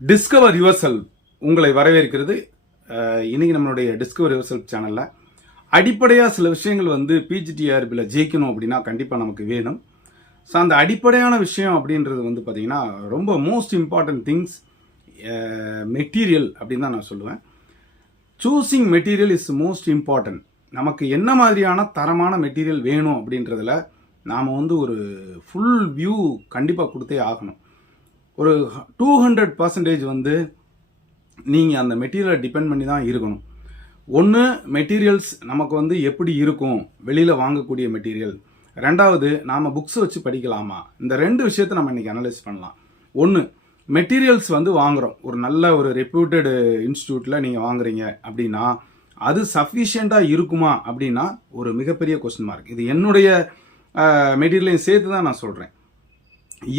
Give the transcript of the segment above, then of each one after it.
Discover your self உங்களை வரவேற்கிறது. இன்னைக்கு நம்மளுடைய டிஸ்கவர் யுவர் செல்ஃப் சேனல்ல அடிப்படையாக சில விஷயங்கள் வந்து பிஜிடிஆர்பியில் ஜெயிக்கணும் அப்படின்னா கண்டிப்பாக நமக்கு வேணும். ஸோ அந்த அடிப்படையான விஷயம் அப்படின்றது வந்து பார்த்தீங்கன்னா ரொம்ப மோஸ்ட் இம்பார்ட்டன்ட் திங்ஸ் மெட்டீரியல் அப்படின்னு தான் நான் சொல்லுவேன். Choosing material is most important. நமக்கு என்ன மாதிரியான தரமான மெட்டீரியல் வேணும் அப்படின்றதுல நாம் வந்து ஒரு ஃபுல் வியூ கண்டிப்பாக கொடுத்தே ஆகணும். ஒரு 200% வந்து நீங்கள் அந்த மெட்டீரியலை டிபெண்ட் பண்ணி தான் இருக்கணும். ஒன்று, மெட்டீரியல்ஸ் நமக்கு வந்து எப்படி இருக்கும் வெளியில் வாங்கக்கூடிய மெட்டீரியல். ரெண்டாவது, நாம் புக்ஸ் வச்சு படிக்கலாமா. இந்த ரெண்டு விஷயத்தை நம்ம இன்றைக்கி அனலைஸ் பண்ணலாம். ஒன்று, மெட்டீரியல்ஸ் வந்து வாங்குகிறோம், ஒரு நல்ல ஒரு ரெப்யூட்டட் இன்ஸ்டியூட்டில் நீங்கள் வாங்குறீங்க அப்படின்னா அது சஃபிஷியண்ட்டாக இருக்குமா அப்படின்னா ஒரு மிகப்பெரிய கொஸ்டின் மார்க். இது என்னுடைய மெட்டீரியலையும் சேர்த்து தான் நான் சொல்கிறேன்.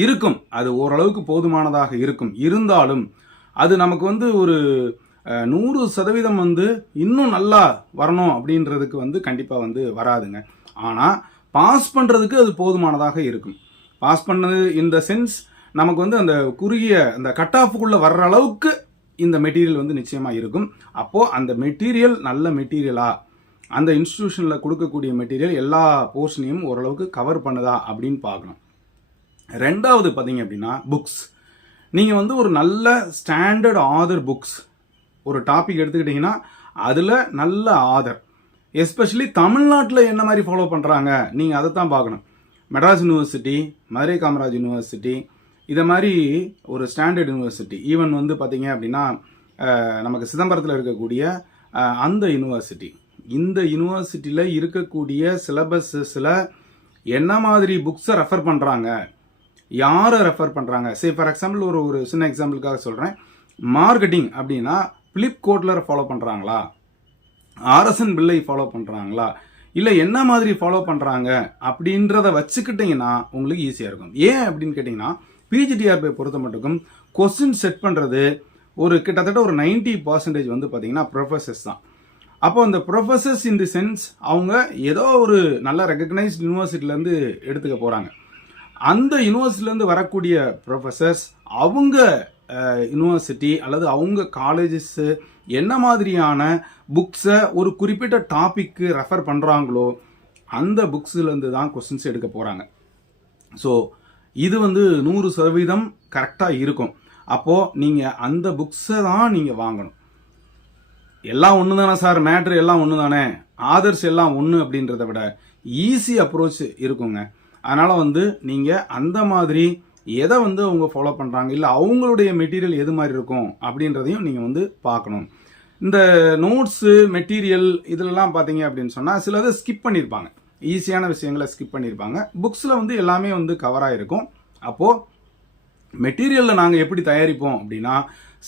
இருக்கும், அது ஓரளவுக்கு போதுமானதாக இருக்கும். இருந்தாலும் அது நமக்கு வந்து ஒரு 100% வந்து இன்னும் நல்லா வரணும் அப்படின்றதுக்கு வந்து கண்டிப்பாக வந்து வராதுங்க. ஆனால் பாஸ் பண்ணுறதுக்கு அது போதுமானதாக இருக்கும். பாஸ் பண்ணது இந்த சென்ஸ் நமக்கு வந்து அந்த குறுகிய அந்த கட் ஆஃபுக்குள்ளே வர்ற அளவுக்கு இந்த மெட்டீரியல் வந்து நிச்சயமாக இருக்கும். அப்போது அந்த மெட்டீரியல் நல்ல மெட்டீரியலா, அந்த இன்ஸ்டிடியூஷனில் கொடுக்கக்கூடிய மெட்டீரியல் எல்லா போர்ஷனையும் ஓரளவுக்கு கவர் பண்ணுதா அப்படின்னு பார்க்கணும். ரெண்டாவது பார்த்தீங்க அப்படின்னா புக்ஸ். நீங்கள் வந்து ஒரு நல்ல ஸ்டாண்டர்ட் ஆதர் புக்ஸ், ஒரு டாபிக் எடுத்துக்கிட்டிங்கன்னா அதில் நல்ல ஆதர், எஸ்பெஷலி தமிழ்நாட்டில் என்ன மாதிரி ஃபாலோ பண்ணுறாங்க நீங்கள் அதை தான் பார்க்கணும். மெட்ராஸ் யூனிவர்சிட்டி, மதுரை காமராஜ் யூனிவர்சிட்டி, இதை மாதிரி ஒரு ஸ்டாண்டர்ட் யூனிவர்சிட்டி, ஈவன் வந்து பார்த்தீங்க அப்படின்னா நமக்கு சிதம்பரத்தில் இருக்கக்கூடிய அந்த யூனிவர்சிட்டி, இந்த யூனிவர்சிட்டியில் இருக்கக்கூடிய சிலபஸஸில் என்ன மாதிரி புக்ஸை ரெஃபர் பண்ணுறாங்க, யாரை ரெஃபர் பண்ணுறாங்க. சே ஃபார் எக்ஸாம்பிள் ஒரு சின்ன எக்ஸாம்பிளுக்காக சொல்கிறேன். மார்க்கெட்டிங் அப்படின்னா பிலிப் கோட்லர் ஃபாலோ பண்ணுறாங்களா, ஆர்எஸ்என் பிள்ளை ஃபாலோ பண்ணுறாங்களா, இல்லை என்ன மாதிரி ஃபாலோ பண்ணுறாங்க அப்படின்றத வச்சுக்கிட்டிங்கன்னா உங்களுக்கு ஈஸியாக இருக்கும். ஏன் அப்படின்னு கேட்டிங்கன்னா பிஜிடிஆர்பி பொறுத்த மட்டுக்கும் கொஸ்டின் செட் பண்ணுறது ஒரு கிட்டத்தட்ட ஒரு 90% வந்து பார்த்தீங்கன்னா ப்ரொஃபஸர்ஸ் தான். அப்போ அந்த ப்ரொஃபஸர்ஸ் இன் தி சென்ஸ் அவங்க ஏதோ ஒரு நல்ல ரெகக்னைஸ்ட் யூனிவர்சிட்டிலேருந்து எடுத்துக்க போகிறாங்க. அந்த யூனிவர்சிட்டிலேருந்து வரக்கூடிய ப்ரொஃபஸர்ஸ் அவங்க யூனிவர்சிட்டி அல்லது அவங்க காலேஜஸ் என்ன மாதிரியான புக்ஸை ஒரு குறிப்பிட்ட டாபிக்கு ரெஃபர் பண்ணுறாங்களோ அந்த புக்ஸ்லேருந்து தான் கொஸ்டின்ஸ் எடுக்க போகிறாங்க. ஸோ இது வந்து 100% கரெக்டாக இருக்கும். அப்போது நீங்கள் அந்த புக்ஸை தான் நீங்கள் வாங்கணும். எல்லாம் ஒன்று தானே சார், மேட்ரு எல்லாம் ஒன்று தானே, ஆதர்ஸ் எல்லாம் ஒன்று அப்படின்றத விட ஈஸி அப்ரோச் இருக்குங்க. அதனால் வந்து நீங்கள் அந்த மாதிரி எதை வந்து அவங்க ஃபாலோ பண்ணுறாங்க, இல்லை அவங்களுடைய மெட்டீரியல் எது மாதிரி இருக்கும் அப்படின்றதையும் நீங்கள் வந்து பார்க்கணும். இந்த நோட்ஸு மெட்டீரியல் இதிலெல்லாம் பார்த்தீங்க அப்படின்னு சொன்னால் சிலதை ஸ்கிப் பண்ணியிருப்பாங்க, ஈஸியான விஷயங்களை ஸ்கிப் பண்ணியிருப்பாங்க. புக்ஸில் வந்து எல்லாமே வந்து கவராக இருக்கும். அப்போது மெட்டீரியலில் நாங்கள் எப்படி தயாரிப்போம் அப்படின்னா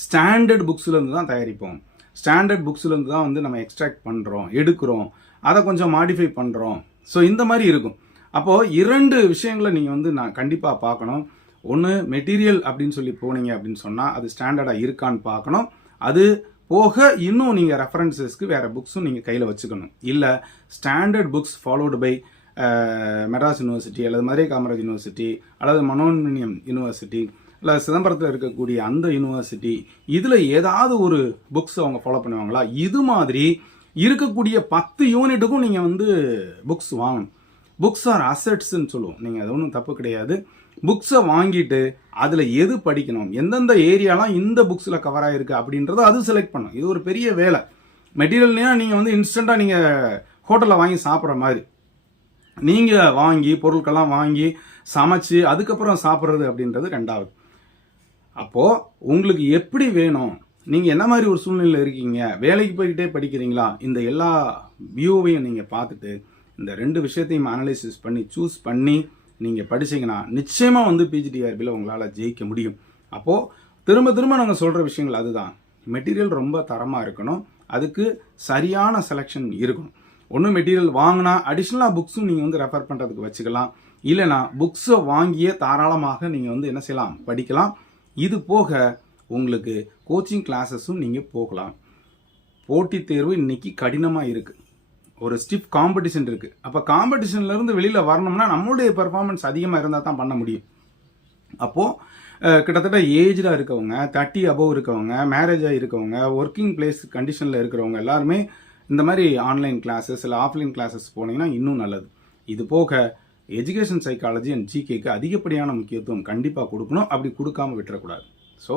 ஸ்டாண்டர்ட் புக்ஸ்லேருந்து தான் தயாரிப்போம். ஸ்டாண்டர்ட் புக்ஸ்லேருந்து தான் வந்து நம்ம எக்ஸ்ட்ராக்ட் பண்ணுறோம், எடுக்கிறோம், அதை கொஞ்சம் மாடிஃபை பண்ணுறோம். ஸோ இந்த மாதிரி இருக்கும். அப்போது 2 விஷயங்களை நீங்கள் வந்து நான் கண்டிப்பாக பார்க்கணும். ஒன்று, மெட்டீரியல் அப்படின்னு சொல்லி போனீங்க அப்படின்னு சொன்னால் அது ஸ்டாண்டர்டாக இருக்கான்னு பார்க்கணும். அது போக இன்னும் நீங்கள் ரெஃபரன்சஸ்க்கு வேறு புக்ஸும் நீங்கள் கையில் வச்சுக்கணும். இல்லை standard books followed by Madras university அல்லது மதுரை காமராஜ் யூனிவர்சிட்டி அல்லது மனோன்மணியம் யூனிவர்சிட்டி இல்லை சிதம்பரத்தில் இருக்கக்கூடிய அந்த யூனிவர்சிட்டி, இதில் ஏதாவது ஒரு புக்ஸ் அவங்க ஃபாலோ பண்ணுவாங்களா, இது மாதிரி இருக்கக்கூடிய 10 யூனிட்டுக்கும் நீங்கள் வந்து புக்ஸ் வாங்கணும். புக்ஸ் ஆர் அசெட்ஸ்ன்னு சொல்லுவோம். நீங்கள் அது ஒன்றும் தப்பு கிடையாது. புக்ஸை வாங்கிட்டு அதில் எது படிக்கணும், எந்தெந்த ஏரியாலாம் இந்த புக்ஸில் கவர் ஆகிருக்கு அப்படின்றத அது செலக்ட் பண்ணணும். இது ஒரு பெரிய வேலை. மெட்டீரியல்னா நீங்கள் வந்து இன்ஸ்டண்ட்டாக நீங்கள் ஹோட்டலில் வாங்கி சாப்பிட்ற மாதிரி நீங்கள் வாங்கி பொருட்கள்லாம் வாங்கி சமைச்சு அதுக்கப்புறம் சாப்பிட்றது அப்படின்றது ரெண்டாவது. அப்போது உங்களுக்கு எப்படி வேணும், நீங்கள் என்ன மாதிரி ஒரு சூழ்நிலையில் இருக்கீங்க, வேலைக்கு போய்கிட்டே படிக்கிறீங்களா, இந்த எல்லா வியூவையும் நீங்கள் பார்த்துட்டு இந்த 2 விஷயத்தையும் அனலைசிஸ் பண்ணி சூஸ் பண்ணி நீங்கள் படிச்சிங்கன்னா நிச்சயமாக வந்து பிஜிடிஆர்பியில் உங்களால் ஜெயிக்க முடியும். அப்போது திரும்ப நாங்கள் சொல்கிற விஷயங்கள் அதுதான். மெட்டீரியல் ரொம்ப தரமாக இருக்கணும், அதுக்கு சரியான செலெக்ஷன் இருக்கணும். ஒன்று, மெட்டீரியல் வாங்கினா அடிஷ்னலாக புக்ஸும் நீங்கள் வந்து ரெஃபர் பண்ணுறதுக்கு வச்சுக்கலாம். இல்லைனா புக்ஸை வாங்கியே தாராளமாக நீங்கள் வந்து என்ன செய்யலாம், படிக்கலாம். இது போக உங்களுக்கு கோச்சிங் கிளாஸஸும் நீங்கள் போகலாம். போட்டித் தேர்வு இன்னைக்கு கடினமாக இருக்குது, ஒரு ஸ்டிஃப் காம்படிஷன் இருக்குது. அப்போ காம்படிஷன்லேருந்து வெளியில் வரணும்னா நம்மளுடைய பெர்ஃபார்மன்ஸ் அதிகமாக இருந்தால் தான் பண்ண முடியும். அப்போது கிட்டத்தட்ட ஏஜ்டாக இருக்கவங்க 30 அபவ் இருக்கவங்க மேரேஜாக இருக்கவங்க ஒர்க்கிங் பிளேஸ் கண்டிஷனில் இருக்கிறவங்க எல்லாருமே இந்த மாதிரி ஆன்லைன் கிளாஸஸ் இல்லை ஆஃப்லைன் கிளாஸஸ் போனீங்கன்னா இன்னும் நல்லது. இது போக எஜுகேஷன் சைக்காலஜி அண்ட் ஜிகேக்கு அதிகப்படியான முக்கியத்துவம் கண்டிப்பாக கொடுக்கணும். அப்படி கொடுக்காம விட்டுறக்கூடாது. ஸோ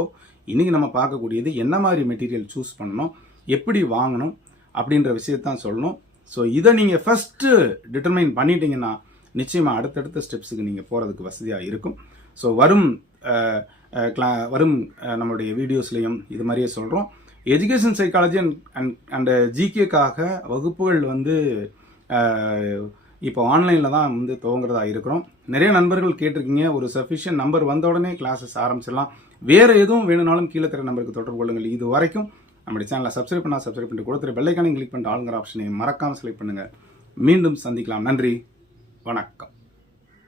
இன்றைக்கி நம்ம பார்க்கக்கூடியது என்ன மாதிரி மெட்டீரியல் சூஸ் பண்ணணும், எப்படி வாங்கணும் அப்படின்ற விஷயத்தான் சொல்லணும். ஸோ இதை நீங்கள் ஃபஸ்ட்டு டிட்டர்மைன் பண்ணிட்டீங்கன்னா நிச்சயமாக அடுத்தடுத்த ஸ்டெப்ஸுக்கு நீங்கள் போகிறதுக்கு வசதியாக இருக்கும். ஸோ வரும் நம்மளுடைய வீடியோஸ்லையும் இது மாதிரியே சொல்கிறோம். எஜுகேஷன் சைக்காலஜி அண்ட் ஜிகேக்காக வகுப்புகள் வந்து இப்போ ஆன்லைனில் தான் வந்து துவங்குறதா இருக்கிறோம். நிறைய நண்பர்கள் கேட்டிருக்கீங்க. ஒரு சஃபிஷியன்ட் நம்பர் வந்த உடனே கிளாஸஸ் ஆரம்பிச்சிடலாம். வேறு எதுவும் வேணும்னாலும் கீழே தர நம்பருக்கு தொடர்பு கொள்ளுங்கள். இது வரைக்கும் நம்முடைய சேனலை சப்ஸ்கிரைப் பண்ணிட்டு கொடுத்துரு பெல்லைக்கானையும் கிளிக் பண்ணிட்டு ஆளுங்கிற ஆப்ஷனை மறக்காமல் செலக்ட் பண்ணுங்கள். மீண்டும் சந்திக்கலாம். நன்றி, வணக்கம்.